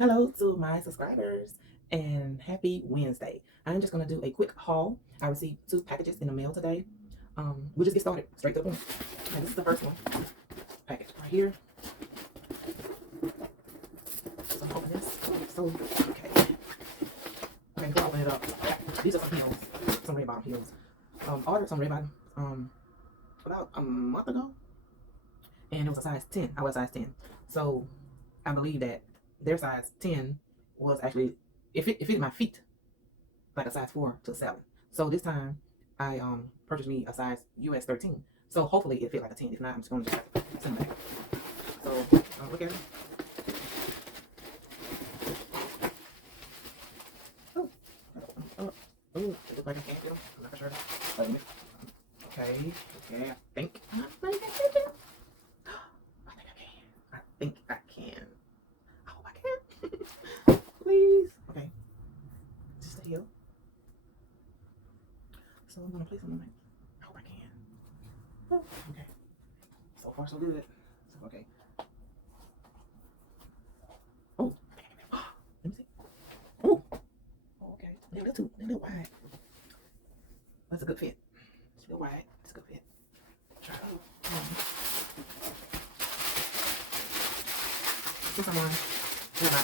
Hello to my subscribers and happy Wednesday. I'm just going to do a quick haul. I received 2 packages in the mail today. We'll just get started straight to the point. Okay, this is the first one. Package right here. So I'm open this. Okay. Before I open it up, these are some heels, some red bottom heels. Ordered some red bottom about a month ago, and it was a size 10. I was a size 10. So I believe that their size 10 was actually, it fitted my feet like a size 4 to 7. So this time I purchased me a size US 13. So hopefully it fit like a 10. If not, I'm just going to just send it back. So look at it. Oh, it looks like I can't feel. I'm not for sure. Wait a minute. Okay, I think I can. I think I can. I hope I can. Please. Okay. Just a heel. So I'm gonna place them on my. I hope I can. Oh, okay. So far so good. So okay. Oh, I think I can. Let me see. Oh, okay. They're a little wide. That's a good fit. It's a little wide. It's a good fit. Try it. Since I'm on, have my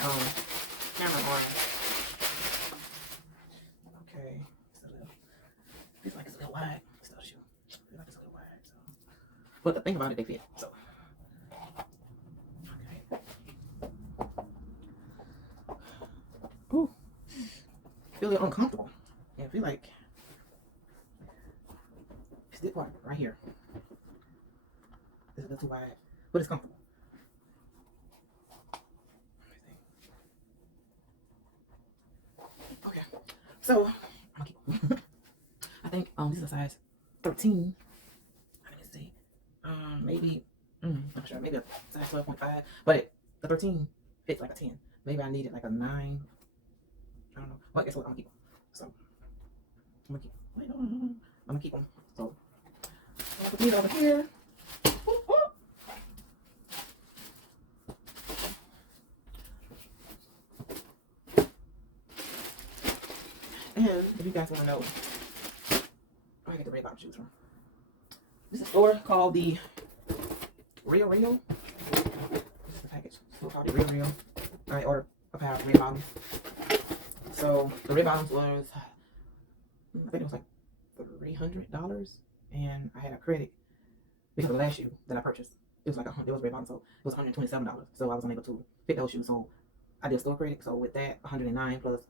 camera on. Okay. It's a little. Feels like it's a little wide. Still shoe. Feel like it's a little wide. So, but the thing about it, they fit. So. Okay. Ooh. Feel a little uncomfortable. Yeah, I feel like it's this part right here. It's a little too wide, but it's comfortable. Okay, so I'm gonna keep. I think this is a size 13. Let me see. Maybe I'm not sure. Maybe a size 12.5, but the 13 fits like a 10. Maybe I needed like a 9. I don't know. Well, guess what? I'm gonna keep them. So I'm gonna keep. Wait, no. I'm gonna keep them. So I'm gonna put these over here. And if you guys want to know, where I get the red bottom shoes from. This is a store called the Rio. This is the package. Store called the Rio. I ordered a pair of red bottoms. So the red bottoms was, I think it was like $300, and I had a credit because of the last shoe that I purchased. It was like it was red bottom, so it was $127. So I was unable to fit those shoes. So I did a store credit. So with that, 109 plus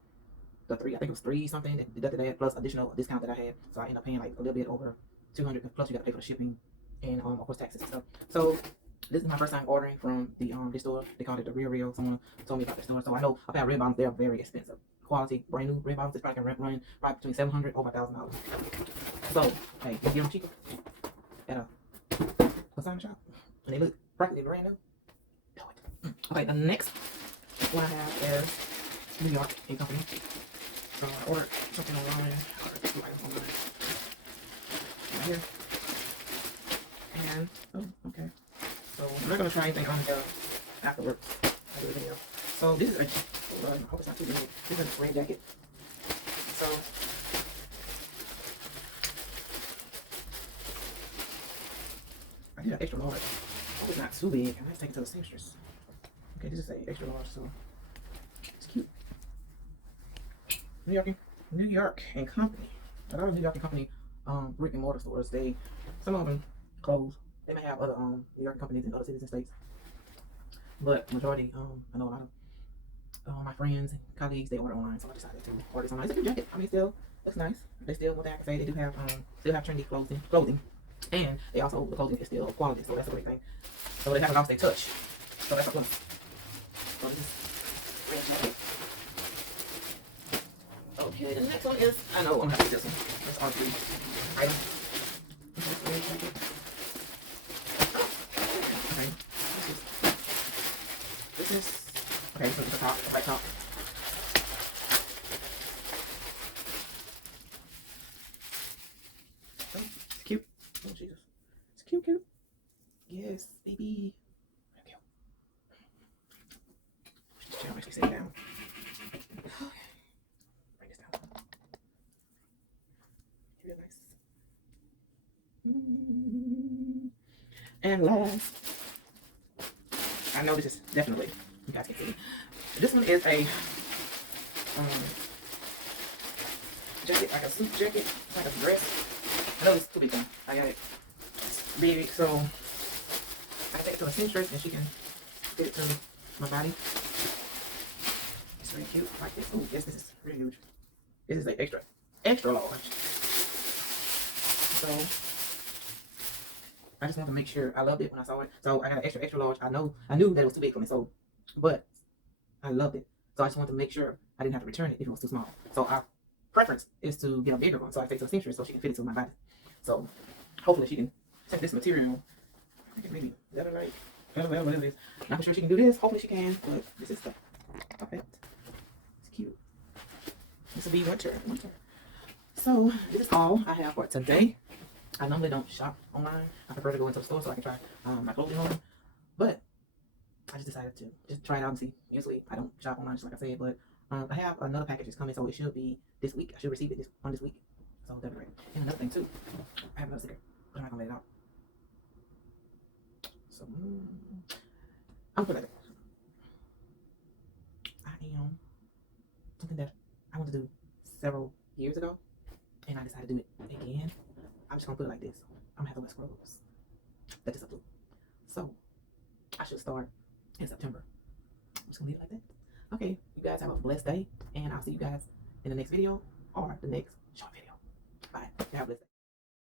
the 3, I think it was 3 something that deducted that plus additional discount that I had. So I ended up paying like a little bit over 200. Plus you got to pay for the shipping and of course taxes and stuff. So this is my first time ordering from this store. They called it the Rio. Someone told me about the store, so I know a pair of red bottoms. They're very expensive. Quality, brand new red bottoms. It's probably can run right between $700 over $1,000. So hey, you get them cheaper at a designer shop, and they look practically brand new. Do it. Okay, the next one I have is New York & Company. So I ordered something online. I ordered 2 items online. Right here. And oh, okay. So I'm not gonna try anything on here afterwards. I do a video. So this is a I hope it's not too big. This is a rain jacket. So I did an extra large. Oh, it's not too big. I might take it to the seamstress. Okay, this is a extra large, so it's cute. New York & Company. A lot of New York & Company brick and mortar stores, some of them close. They may have other New York companies in other cities and states, but majority I know a lot of my friends and colleagues, they order online, so I decided to order this online. It's a good jacket. I mean, still looks nice. They still, what I can say, they do have still have trendy clothing, and they also, the clothing is still quality, so that's a great thing. So they haven't lost their touch, so that's a plus. So this is red jacket. Okay, the next one is, I know I'm gonna have to get this one. That's our 3 item. Red jacket. Okay, this is okay, so the top, the white top. Oh, it's cute. Oh Jesus, it's cute. Yes, baby. Okay. Just actually sit down. Okay. Bring this down. Real nice. And last, I know this is definitely, you guys can see. This one is a jacket, like a suit jacket, it's like a dress. I know it's too big though. I got it big, so I take it to a seamstress and she can fit it to my body. It's really cute, like this. Oh yes, this is really huge. This is like extra large. So I just want to make sure I loved it when I saw it. So I got an extra large. I knew that it was too big for me. So, but I loved it. So I just wanted to make sure I didn't have to return it if it was too small. So our preference is to get a bigger one. So I take it to a seamstress so she can fit it to my body. So hopefully she can take this material. I think maybe that right. Whatever it is. Not for sure she can do this. Hopefully she can. But this is the perfect. It's cute. This will be winter. So this is all I have for today. I normally don't shop online. I prefer to go into the store so I can try my clothing on. But I just decided to just try it out and see. Usually I don't shop online, just like I said. But I have another package that's coming, so it should be this week. I should receive it this week. So that'll be great. And another thing too, I have another sticker, but I'm not gonna let it out. So I'm gonna put it like that. I am something that I want to do several years ago, and I decided to do it again. I'm just gonna put it like this. I'm gonna have to wear scrubs. That is a blue. So I should start in September. I'm just gonna leave it like that. Okay, you guys have a blessed day, and I'll see you guys in the next video or the next short video. Bye. Have a blessed day.